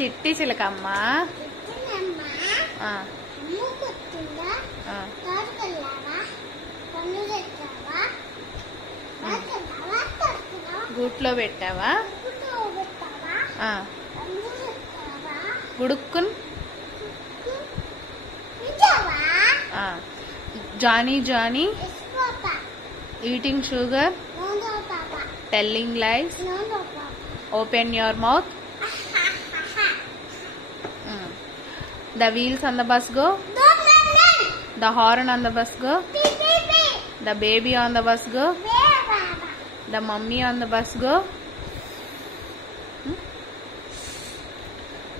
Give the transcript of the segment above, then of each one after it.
చిట్టి చిలకమ్మ గూట్లో పెట్టావా? గుడుక్కున్ Johnny Johnny eating sugar telling lies open your mouth the wheels on the bus go the horn on the bus go the baby on the bus go the mummy on the bus go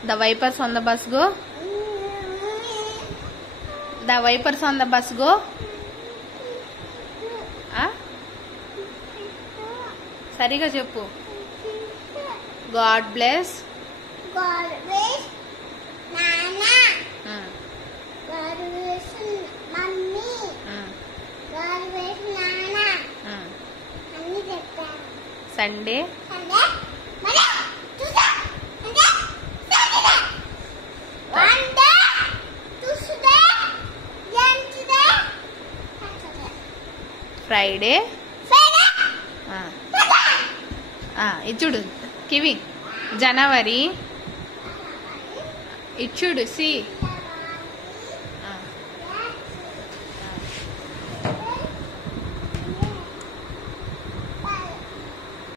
the wipers on the bus go the wipers on the bus go సరిగా చెప్పు. God bless Sunday Friday ఇచ్చుడు kiwi జనవరి ఇచ్చుడు C